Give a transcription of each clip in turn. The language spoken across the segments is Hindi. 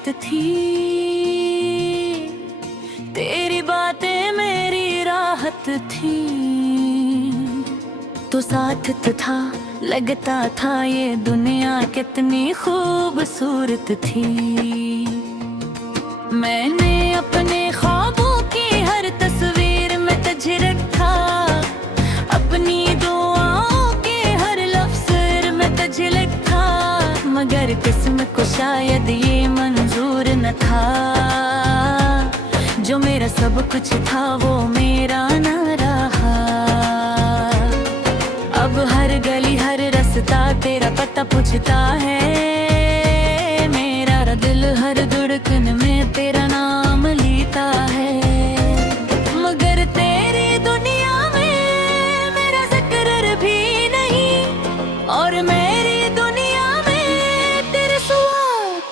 आदत थी। तेरी बातें मेरी राहत थी। तो साथ तो था, लगता था ये दुनिया कितनी खूबसूरत थी। मैंने अपने ख्वाबों की हर तस्वीर में तुझे रखा, अपनी दुआओं के हर लफ्ज़ में तुझे लिखा। मगर किस्म को शायद ये मंजूर न था, जो मेरा सब कुछ था वो मेरा न रहा। अब हर गली हर रास्ता तेरा पता पूछता है, मेरा दिल हर धड़कन में तेरा नाम लेता है। मगर तेरी दुनिया में मेरा जिक्र भी नहीं, और मेरी दुनिया में तेरे सिवा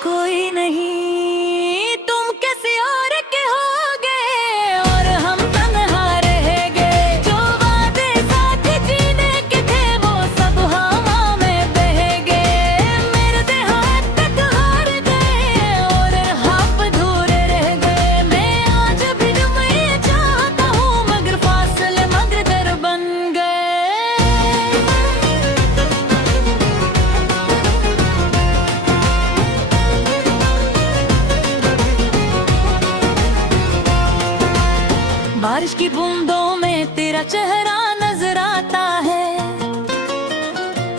कोई नहीं। तुम किसी और के हो गए और हम तन्हा रह गए। जो वादे साथ जीने के थे वो सब हवा में बह गए। मेरे हाथ तक हार गए और हाथ अधूरे रह गए। मैं आज भी तुम्हें चाहता हूँ, मगर फासले मगर दर बन गए। बारिश की बूंदों में तेरा चेहरा नजर आता है।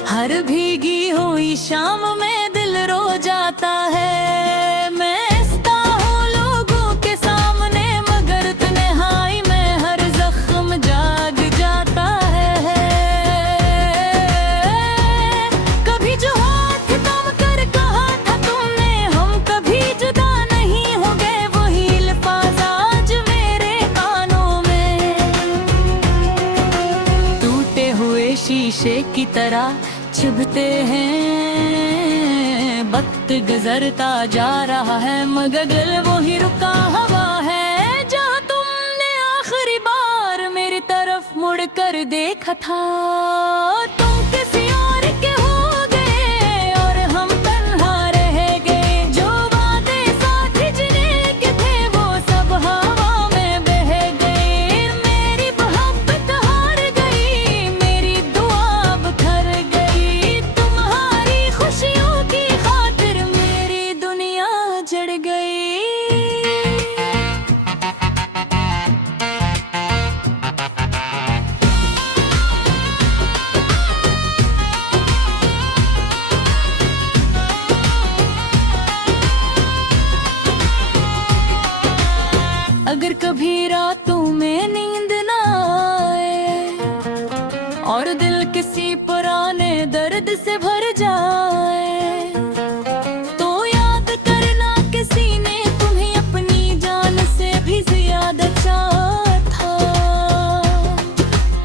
हर भीगी हुई शाम में दिल रो जाता है। मैं हंसता हूँ लोगों के सामने, मगर तन्हाई में हर जख्म जाग जाता है। कभी जो हाथ थाम कर कहा था तुमने, हम कभी जुदा नहीं होंगे, वही अल्फाज आज मेरे कानों में। टूटे हुए शीशे की तरह चुभते हैं, वक्त गुजरता जा रहा है, मगर दिल वही रुका हवा है। जहाँ तुमने आखिरी बार मेरी तरफ मुड़ कर देखा था, तुम किसी और के हो गए और हम तन्हा रह गए। जो वादे साथ जीने के थे वो सब हवा में बह गए। मेरी मोहब्बत हार गई, मेरी दुआ बिखर गई। तुम्हारी खुशियों की खातिर मेरी दुनिया जड़ गई। अगर कभी रातों में नींद ना आए और दिल किसी पुराने दर्द से भर जाए, तो याद करना किसी ने तुम्हें अपनी जान से भी ज्यादा चाहा था।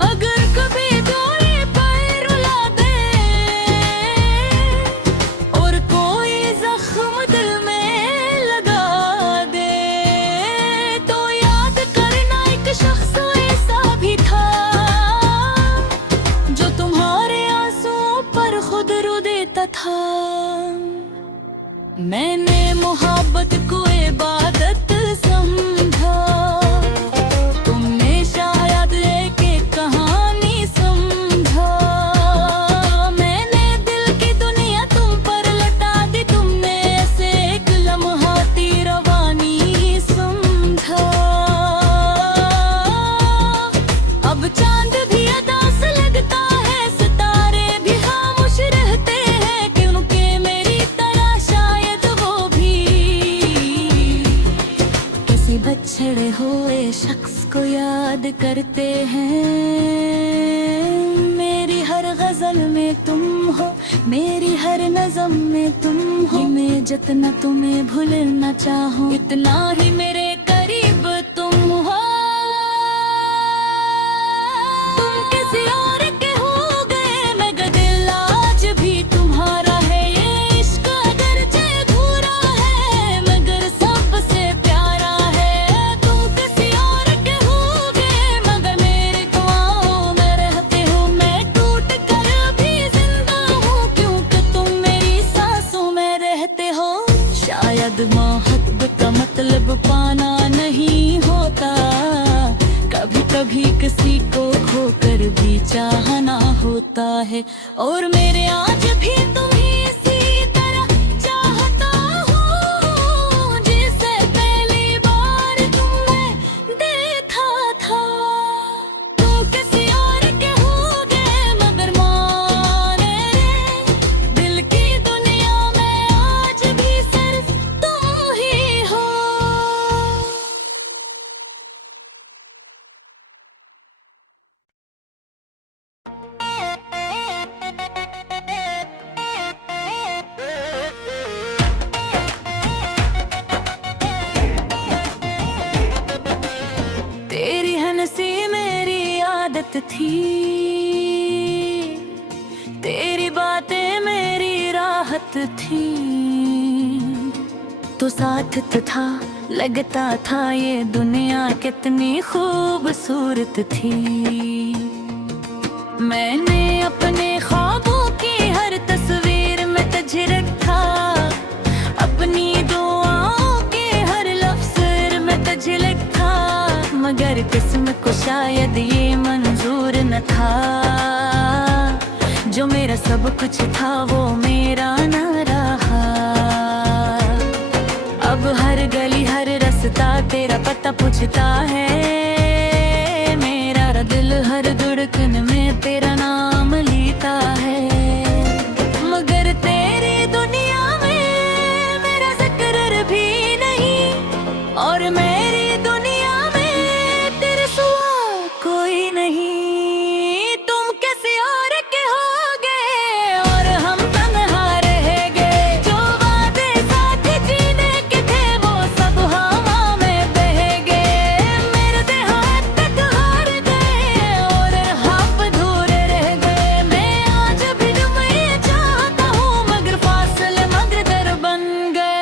अगर कभी कोई पैर रुला दे और कोई जख्म दिल में लगा दे, तो याद करना एक शख्स ऐसा भी था, जो तुम्हारे आंसुओं पर खुद रो देता था। मैंने मोहब्बत को इबादत समझा, तुमने शायद एक कहानी समझा। मैंने दिल की दुनिया तुम पर लौटा दी, तुमने ऐसे एक लम्हाती रवानी समझा। अब चांद भी अदा से लगता है, सितारे भी खामोश रहते हैं, क्योंकि मेरी तरह शायद वो भी किसी बछड़े हुए शख्स को याद करते हैं। मेरी हर गजल में तुम हो, मेरी हर नज़म में तुम हो। मैं जितना तुम्हें भूलना चाहूँ, इतना ही मेरे करीब तुम हो। तुम किसी और के हो गए, मगर दिल आज भी तुम्हारा है। ये इश्क अगरचे अधूरा है, मगर सबसे प्यारा है। तुम किसी और के हो गए, मगर मेरे दुआओं में रहते हो। मैं टूट कर भी जिंदा हूँ, क्योंकि तुम मेरी सांसों में रहते हो। शायद शायद मोहब्बत का मतलब पाना नहीं होता, कभी कभी किसी को खोकर भी चाहना होता है। और मेरे आज भी तुम्हें इसी तरह चाहता हूँ, जिसे पहली बार तुमने देखा था। तुम किसी और के होगे मगर माने रे, दिल की दुनिया में आज भी सिर्फ तुम ही हो। तेरी हंसी मेरी आदत थी, तेरी बातें मेरी राहत थी। तो साथ तो था, लगता था ये दुनिया कितनी खूबसूरत थी। मैंने अपने ख्वाबों की हर तस्वीर में तुझे रखा, अपनी दुआओं के हर लफ्ज़ में तुझे लिखा। मगर किस्मत को शायद ये मंजूर न था, जो मेरा सब कुछ था वो मेरा न रहा। अब हर गली हर रास्ता तेरा पता पूछता है, मेरा दिल हर धड़कन में तेरा नाम लेता है। मगर तेरी दुनिया में मेरा जिक्र भी नहीं, और मेरी दुनिया में तेरे सिवा कोई नहीं। तुम किसी और के होगे और हम तन्हा रहेंगे, जो वादे साथ जीने के थे वो सब हवा में बह गए। मेरे देहात तक हार गए और हम अधूरे रह गए। मैं आज भी तुम्हें चाहता हूँ मगर फासले मगर दर बन गए।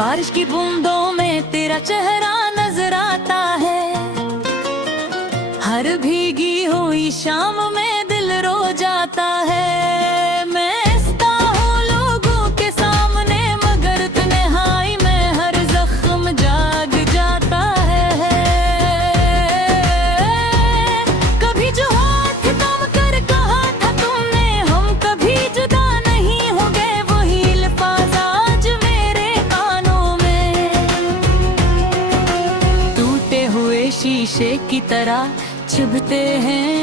बारिश की बूंदों में तेरा चेहरा नजर आता है, हर भीगी हुई शाम में दिल रो जाता है। मैं हंसता हूँ लोगों के सामने मगर तन्हाई में हर जख्म जाग जाता है। कभी जो हाथ थाम कर कहा था तुमने हम कभी जुदा नहीं होंगे, वही अल्फाज आज मेरे कानों में टूटे हुए शीशे की तरह चुभते हैं।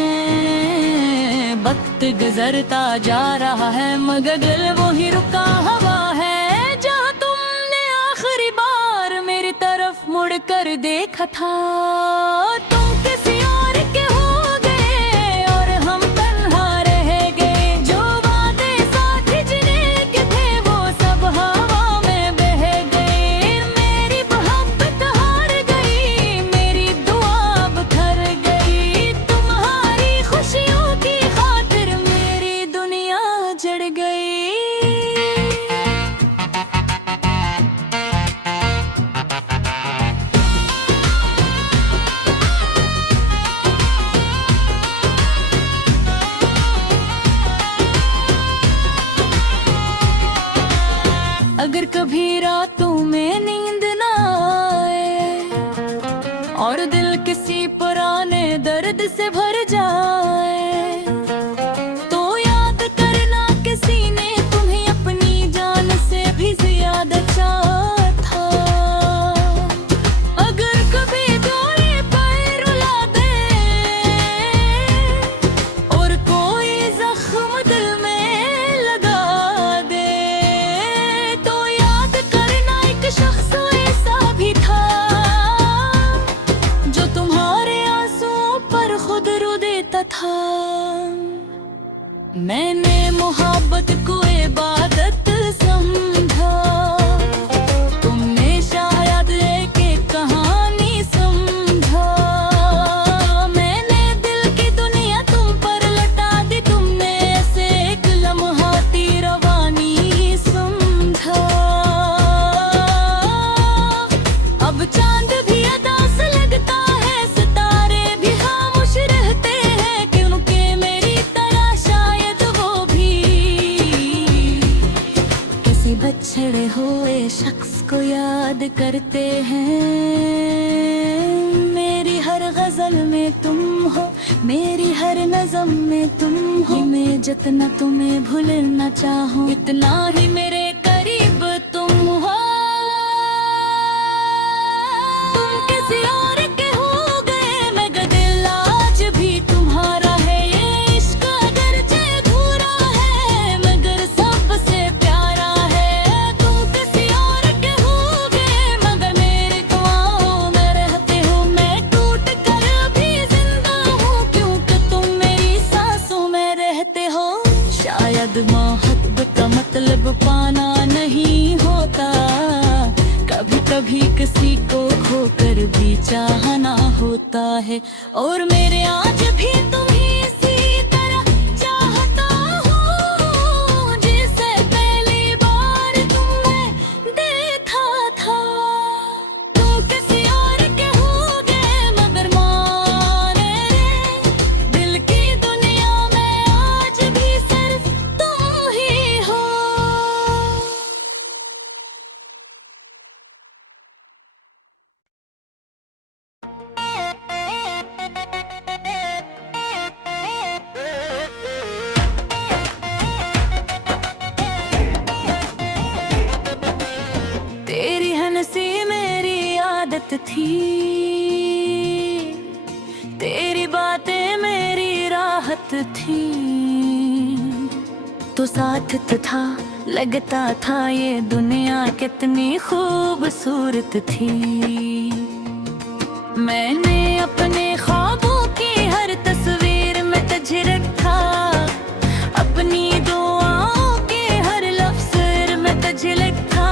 वक्त गुजरता जा रहा है मगर दिल वही रुका हवा है, जहाँ तुमने आखिरी बार मेरी तरफ मुड़ कर देखा था। तुम किसी और के हो गए और हम तन्हा रह गए, जो वादे साथ जीने के थे वो सब हवा में बह गए। मेरी मोहब्बत हार गई, मेरी दुआ बिखर गई, तुम्हारी खुशियों की खातिर मेरी दुनिया जड़ गई। अगर कभी रातों में नींद ना आए और दिल किसी पुराने दर्द से भर जाए, तो याद करना किसी ने तुम्हें अपनी जान से भी ज्यादा चाहा था। अगर कभी कोई पैर रुला दे और कोई जख्म दिल में लगा दे, तो याद करना एक शख्स ऐसा भी था जो तुम्हारे आंसुओं पर खुद रो देता था। मैंने मोहब्बत को इबादत समझा, तुमने शायद एक कहानी समझा। मैंने दिल की दुनिया तुम पर लौटा दी, तुमने ऐसे एक लम्हाती रवानी समझा। अब चांद भी अदा से लगता है याद करते हैं। मेरी हर गजल में तुम हो, मेरी हर नज़म में तुम हो। मैं जितना तुम्हें भूलना चाहूँ, इतना ही मेरे करीब तुम हो। तुम किसी और के हो गए मगर दिल आज भी तुम्हारा है। ये इश्क अगरचे अधूरा है मगर सबसे प्यारा है। तुम किसी और के हो गए मगर मेरी दुआओं में रहते हो। मैं टूट कर भी जिंदा हूँ क्योंकि तुम मेरी सांसों में रहते हो। शायद मोहब्बत का मतलब पाना नहीं होता, कभी कभी किसी को खोकर भी चाहना होता है। और मेरे आज भी तुम ही इसी तरह चाहता हूँ जैसे पहली बार तुमने देखा था। तुम किसी और के हो गए मगर माने रे, दिल की दुनिया में आज भी सिर्फ तुम ही हो। तेरी हंसी मेरी आदत थी, तेरी बातें मेरी राहत थी। तो साथ तो था, लगता था ये दुनिया कितनी खूबसूरत थी। मैंने अपने ख्वाबों की हर तस्वीर में तुझे रखा, अपनी दुआओं के हर लफ्ज़ में तुझे लिखा।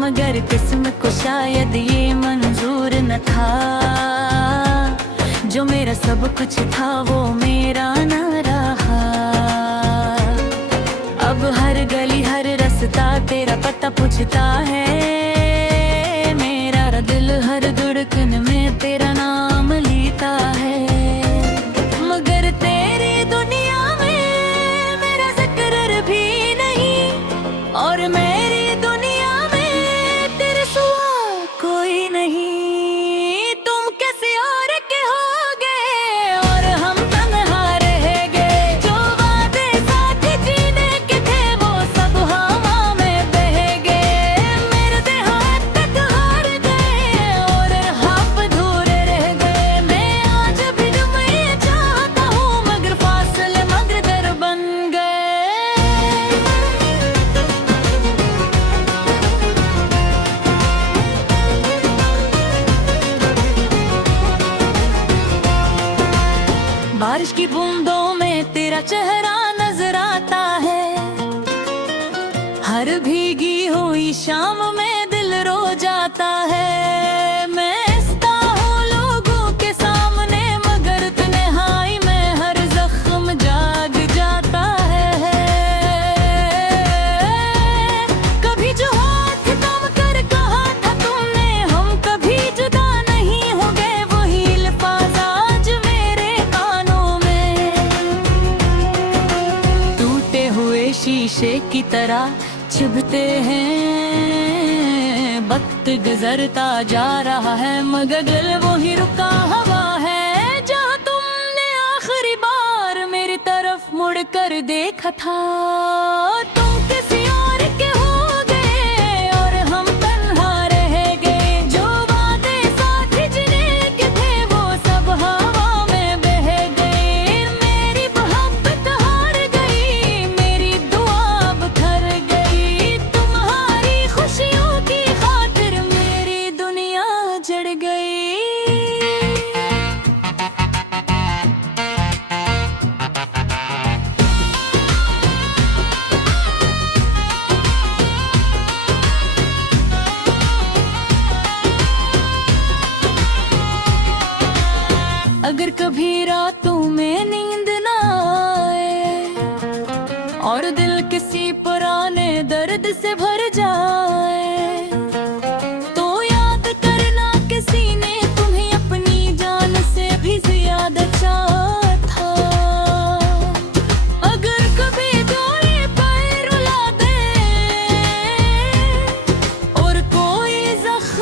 मगर किस्म को शायद ये मंजूर न था, जो मेरा सब कुछ था वो मेरा न रहा। अब हर गली हर रास्ता तेरा पता पूछता है। मेरा दिल हर धड़कन में तेरा नाम लेता है। मगर तेरी दुनिया में मेरा जिक्र भी नहीं, और मेरी दुनिया में तेरे सिवा कोई नहीं। तुम किसी और के हो गए और हम तन्हा रह गए। जो वादे साथ जीने के थे वो सब हवा में बह गए। मेरे हाथ तक हार गए और हाथ अधूरे रह गए। मैं आज भी तुम्हें चाहता हूँ मगर फासले मगर दर बन गए। बारिश की बूंदों में तेरा चेहरा नजर आता है। हर भीगी हुई शाम में दिल रो जाता है। मैं हंसता हूँ लोगों के सामने मगर तन्हाई में हर जख्म जाग जाता है। कभी जो हाथ थाम कर कहा था तुमने हम कभी जुदा नहीं होंगे, वही अल्फाज आज मेरे कानों में टूटे हुए शीशे की तरह चुभते हैं। वक्त गुजरता जा रहा है मगर दिल वही रुका हवा है। जहाँ तुमने आखिरी बार मेरी तरफ मुड़ कर देखा था। तुम किसी और के हो गए और हम तन्हा रह गए। जो वादे साथ जीने के थे वो सब हवा में बह गए। मेरी मोहब्बत हार गई, मेरी दुआ बिखर गई। तुम्हारी खुशियों की खातिर मेरी दुनिया जड़ गई। अगर कभी रातों में नींद ना आए और दिल किसी पुराने दर्द से भर जाए, तो याद करना किसी ने तुम्हें अपनी जान से भी ज्यादा चाहा था। अगर कभी कोई पर रुला दे और कोई जख्म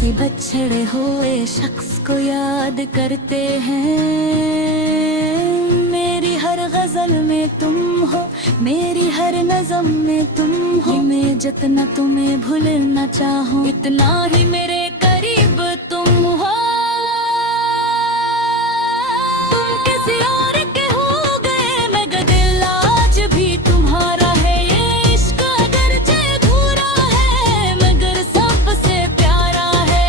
किसी बछड़े हुए शख्स को याद करते हैं। मेरी हर गजल में तुम हो, मेरी हर नज़म में तुम हो। मैं जितना तुम्हें भूलना चाहूँ इतना ही मेरे करीब तुम हो। तुम किसी और के हो गए मगर दिल आज भी तुम्हारा है। ये इश्क अगरचे अधूरा है मगर सबसे प्यारा है।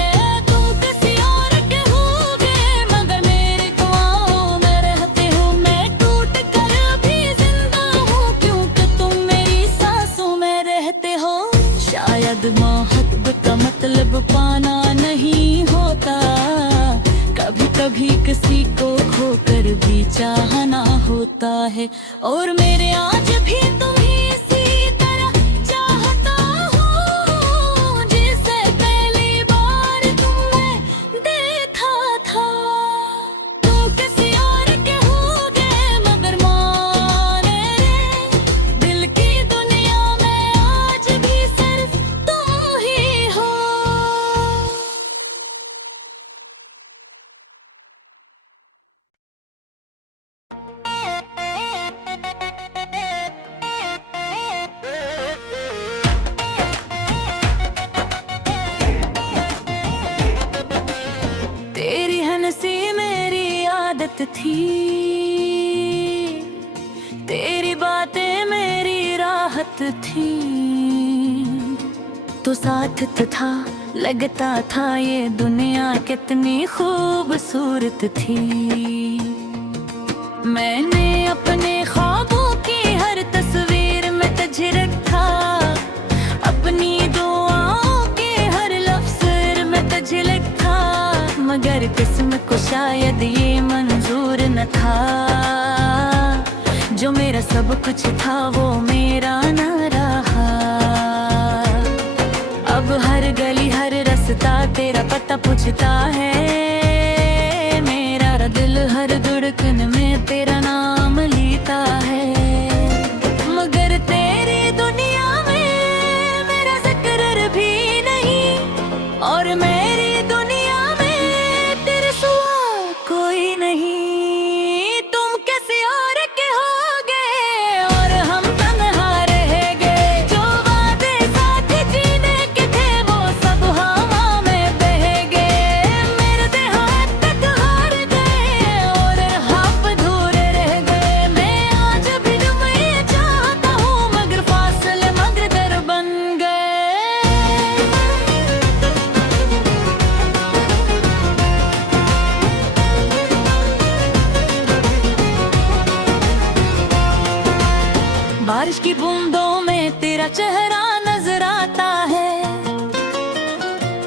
तुम किसी और के हो गए मगर मेरी दुआओं में रहते हो। मैं टूट कर भी जिंदा हूँ क्योंकि तुम मेरी सांसों में रहते हो। शायद मोहब्बत का मतलब पाना नहीं होता, कभी कभी किसी को खोकर भी चाहना होता है। और मेरे आज भी तुम्हें इसी तरह चाहता हूँ जैसे पहली बार तुमने देखा था। तुम किसी और के हो गए मगर माने रे, दिल की दुनिया में आज भी सिर्फ तुम ही हो। तेरी हंसी मेरी आदत थी, तेरी बातें मेरी राहत थी। तो साथ तो था, लगता था ये दुनिया कितनी खूबसूरत थी। मैंने अपने ख्वाबों की हर तस्वीर में तुझे रखा, अपनी दुआओं के हर लफ्ज़ में तुझे लिखा। मगर किस्म को शायद ये मंजूर न था, जो मेरा सब कुछ था वो मेरा न रहा। अब हर गली हर रास्ता तेरा पता पूछता है। मेरा दिल हर धड़कन में तेरा नाम लेता है। मगर तेरी दुनिया में मेरा जिक्र भी नहीं, और मेरी दुनिया में तेरे सिवा कोई नहीं। तुम किसी और के हो गए और हम तन्हा रह गए। जो वादे साथ जीने के थे वो सब हवा में बह गए। मेरे देहात तक हार गए और हम अधूरे रह गए। मैं आज भी तुम्हें चाहता हूँ मगर फासले मगर दर बन गए। बारिश की बूंदों में तेरा चेहरा नजर आता है।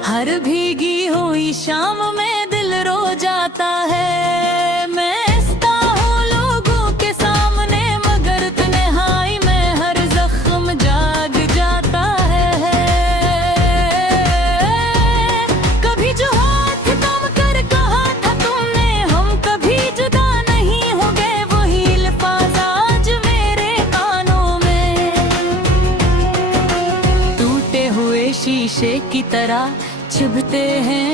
हर भीगी हुई शाम में दिल रो जाता है। मैं हंसता हूँ लोगों के सामने मगर तन्हाई में हर जख्म जाग जाता है। कभी जो हाथ थाम कर कहा था तुमने हम कभी जुदा नहीं हो गए, वही अल्फाज आज मेरे कानों में। टूटे हुए शीशे की तरह चुभते हैं।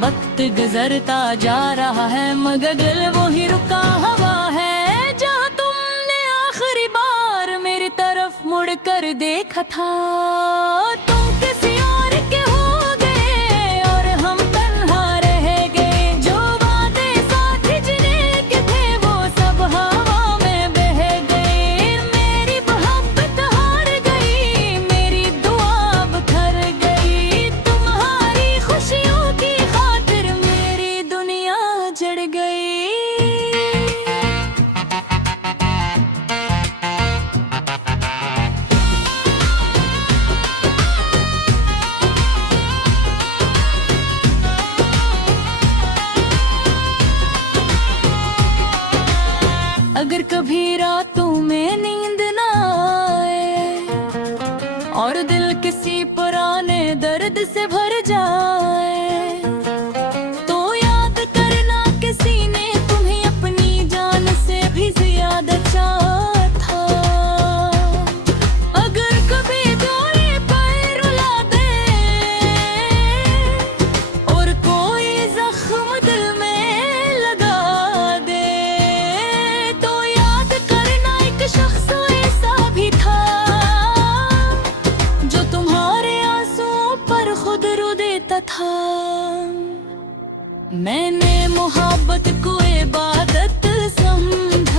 वक्त गुजरता जा रहा है मगर दिल वही रुका हवा है। जहाँ तुमने आखिरी बार मेरी तरफ मुड़ कर देखा था। तुम किसी और के हो गए और हम तन्हा रह गए। जो वादे साथ जीने के थे वो सब हवा में बह गए। मेरी मोहब्बत हार गई, मेरी दुआ अब खर गई। तुम्हारी खुशियों की खातिर मेरी दुनिया जड़ गई। देता था। मैंने मोहब्बत को इबादत समझा,